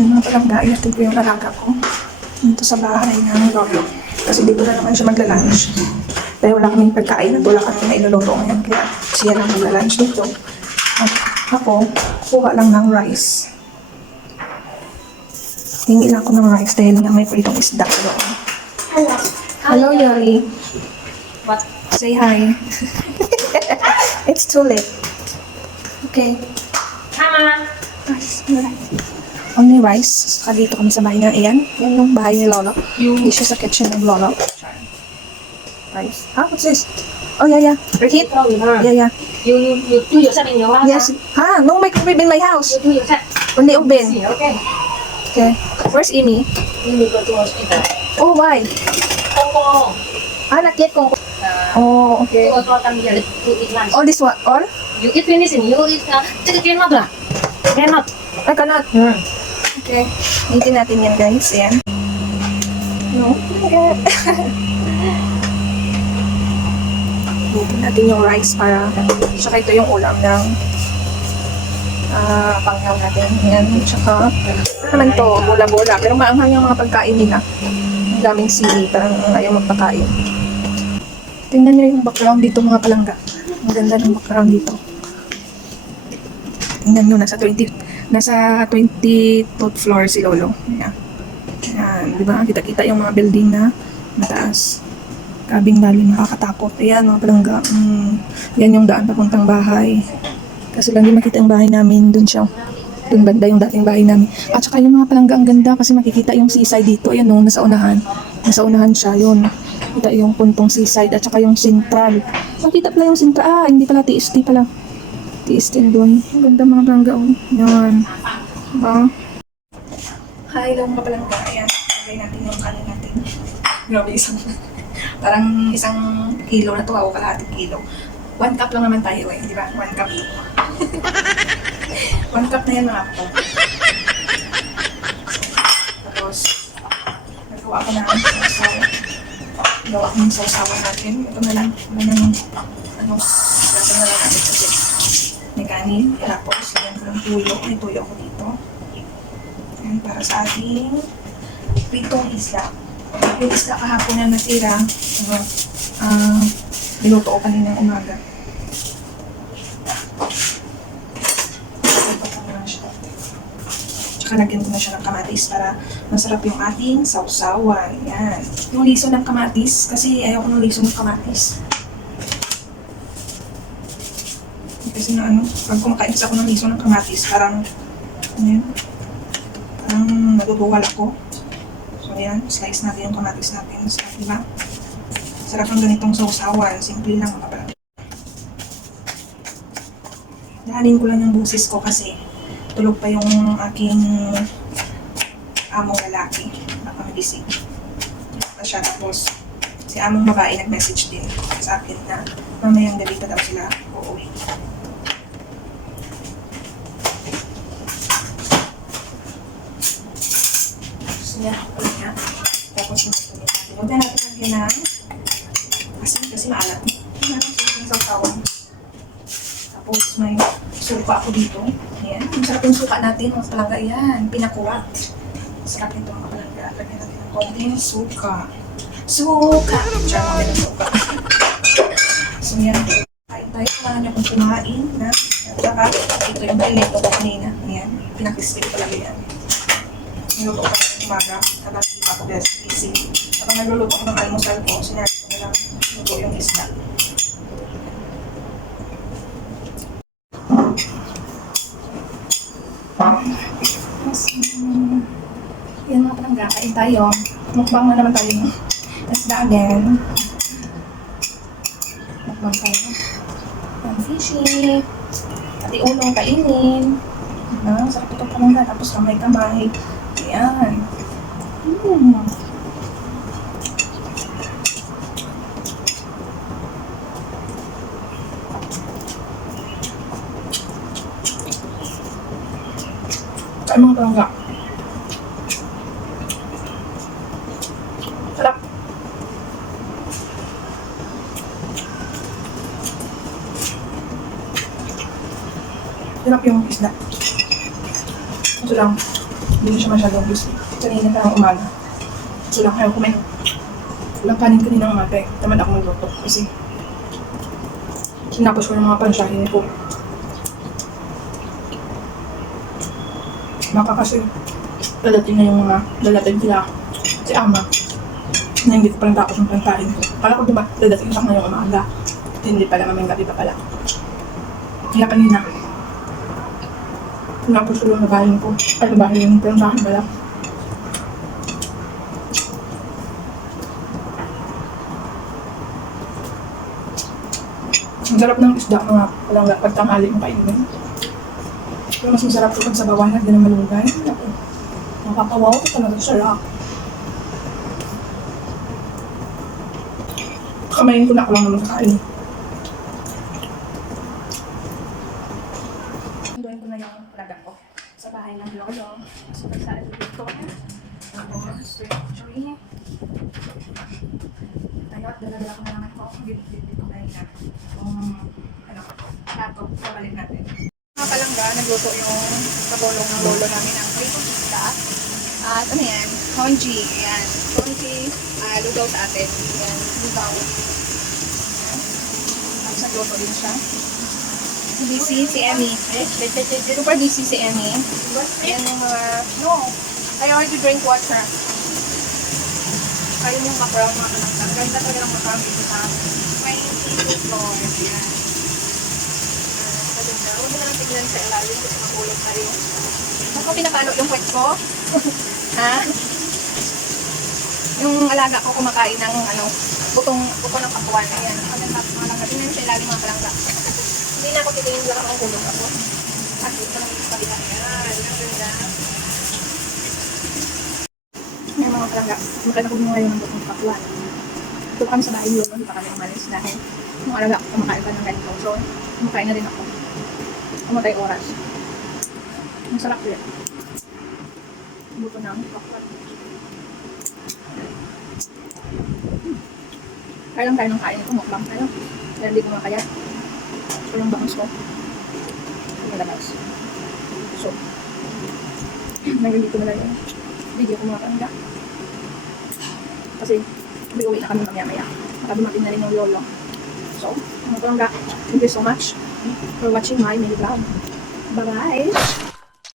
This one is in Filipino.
Yung mga palangga, ihatid ko yung alaga ko dito sa bahay ng lolo. Kasi dito na naman siya magla-lunch. Dahil wala kaming pagkain at wala kaming na iluluto ngayon. Kaya siya lang magla-lunch dito. At ako, kuha lang ng rice. Hingi lang ako ng rice dahil nga may pritong isda ko doon. Hello. Hello, Yoli. What? Say hi. It's too late. Okay. Hi, Mama. Rice. Only rice. Saka dito kami sa bahay na iyan. Yan yung bahay ni Lolo. Hindi siya sa kitchen ng Lolo. Rice. Ah, what's this? Oh, yeah. Reheat? Yeah. You do yourself in your house. Yes. Ah, no microwave in my house. You do yourself. Only oven. Okay. Okay. Where's Amy? You need to go to hospital. Oh, why? Kongko. Ah, not yet kong. Oh, okay. You also come here to eat lunch. All this what? All? You eat finish and you eat. Cannot lah. Cannot. I cannot. Okay. Eatin natin yan, guys. Ayan. No? Okay. Eatin natin yung rice para tsaka ito yung ulam ng pangyaw natin. Ayan. Tsaka ano naman to, bola-bola. Pero maanghang yung mga pagkain nila. Ang daming sili. Parang ayaw magpakain. Tingnan nyo yung background dito, mga palangga. Ang ganda ng background dito. Tingnan nyo, nasa 22nd floor si Lolo. Ayan. Ayan, di ba? Kita-kita yung mga building na mataas. Kabing lalim, nakakatakot. Ayan, mga palangga. Yan yung daan papuntang bahay. Kasi lang di makita yung bahay namin. Doon siya. Doon banda yung dating bahay namin. At saka yung mga palangga, ang ganda kasi makikita yung seaside dito. Ayan, nung nasa unahan. Nasa unahan siya, yun. Kita yung puntong seaside at saka yung central. Makita pala yung central. Ah, hindi pala, TST pala. TST doon. Ang ganda mga palangga. Oh. Yan. Diba? Hi, hello mga palangga. Ayan. Lagay natin yung kanin natin. Grabe, parang isang kilo na to. O kalahating kilo. 1 cup lang naman tayo eh. Di ba? 1 cup. 1 cup na yan mga po. Tapos, nagawa ko na ang sausawa. Gawa ko ng sausawa natin. Ito na lang. Lasa na lang natin kasi may kanin. Tapos, yan ko ng tuyo. May tuyo ko dito. Yan, para sa ating pritong isla. Yung isla kahapon na natira, niluto ko kaninang umaga. Tsaka lagyan ko na siya ng kamatis para masarap yung ating sausawan. Yan. Yung liso ng kamatis, kasi ayaw ko ng liso ng kamatis. Kasi na pag kumakain ako ng liso ng kamatis, parang, parang naduduwal ako. So yan, slice natin yung kamatis natin. So, diba? Sarap ng ganitong sausawan. Simple lang mga pala. Dahalin ko lang yung busis ko kasi tulog pa yung aking among lalaki. Nakagising. Pa siya. Tapos si among babae nag-message din sa akin na mamayang gabi pa daw sila uuwi. So yan. Tapos huwag na natin lagyan ng kasi maalat. Yung sausawan. Tapos may suka ako dito. Ayan. Masarap yung suka natin. Mga palangga yan. Pinakurat. Masarap ito mga palangga. Lagyan natin ng konting suka. Suka! Diyan natin ng suka. So yan. Kain tayo. Kailangan niyo kung kumain na. At saka ito yung pileto ko kanina. Ayan. Pinakistik talaga yan. Niluto ko ng umaga. Habang hindi pa ako busy. Habang nagluluto ko ng almusal ko, sinari ko na lang luto yung isda. Yan mga palangga, kain tayo. Mukbang na naman tayo ng isda again. Mukbang tayo. Ang fishy. Pati ulong kainin. Sarap ito palangga. Tapos kamay-kamay. Ayan. Kain mga palangga. Sarap. Sarap yung isda. Ito lang, hindi siya masyadong juicy. Kanina parang umaga. Ito lang, ayaw kumain. Walang kanin kanina ng umaga eh. Tamad ako magluto kasi sinapos ko ng mga pansyahin ko. Baka kasi dadating na yung mga dadating sila si ama na hindi ko pa tapos yung plantahin ko. Kala ko diba dadating siya ngayong umaga. Hindi pala, mamayang gabi pa pala. Kaya kanina sinapos ko yung nabahin ko. Ay, nabahin yung plantahin pala. Ang sarap ng isda mga palangga pag tanghali mo kainin. Pero mas masarap kapag sa bawan at din ang malunggay. Ako, nakakawaw ko talaga sarap. Kamayin ko na ako lang naman kakain. Doon ko na yung product ko sa bahay ng lolo. Sa pagsalit dito. Tapos, actually, ayot, dala-dala ko na naman ko. Dito kayo na. Plato, pabalik natin. Mga palangga, nagluto yung kabulong ng lolo namin ng pritong isda. At ano yan? Congee. Ayan. Congee, lugaw sa atin. Ayan, lugaw. Tapos nagluto din siya. Busy si Emmy. Super busy si Emmy. Ayan yung mga... No, I already drink water. Ayun yung macaroni mga palangga. Ganda talaga ng macaroni dito sa may seafood floor. Ayan. Huwag mo na lang tignan sa ilalim kasi makulog tayo. Ako pinapano yung kwet ko. Ha? Yung alaga ko kumakain ng buto ng kapuan. Ayan. Mga langga. Tingnan sa ilalim mga palangga. Hindi na ako titingin lang ang kulong ako. At ito lang yung pagkita. Ayan. Ang ganda. Ayan mga palangga. Magkana ko ngayon ng buto ng kapuan. Ito kami sa bahay yun. Hindi pa kami umalis dahil yung alaga ko kumakain pa ng ganito. So, kumakain na rin ako. Kumatay oras. Ang sarap yun. Buto ng kapuan. Kaya lang tayo ng kain ito. Mukbang tayo. Kaya hindi ko makaya. So, yung bangus ko. Nilabas. So, nagigito na lang yung video ko mga kanda. Kasi, uwi na kami mamaya-maya. Makadumating na rin yung lolo. So, mga kanda, thank you so much for watching my mini vlog. Bye-bye!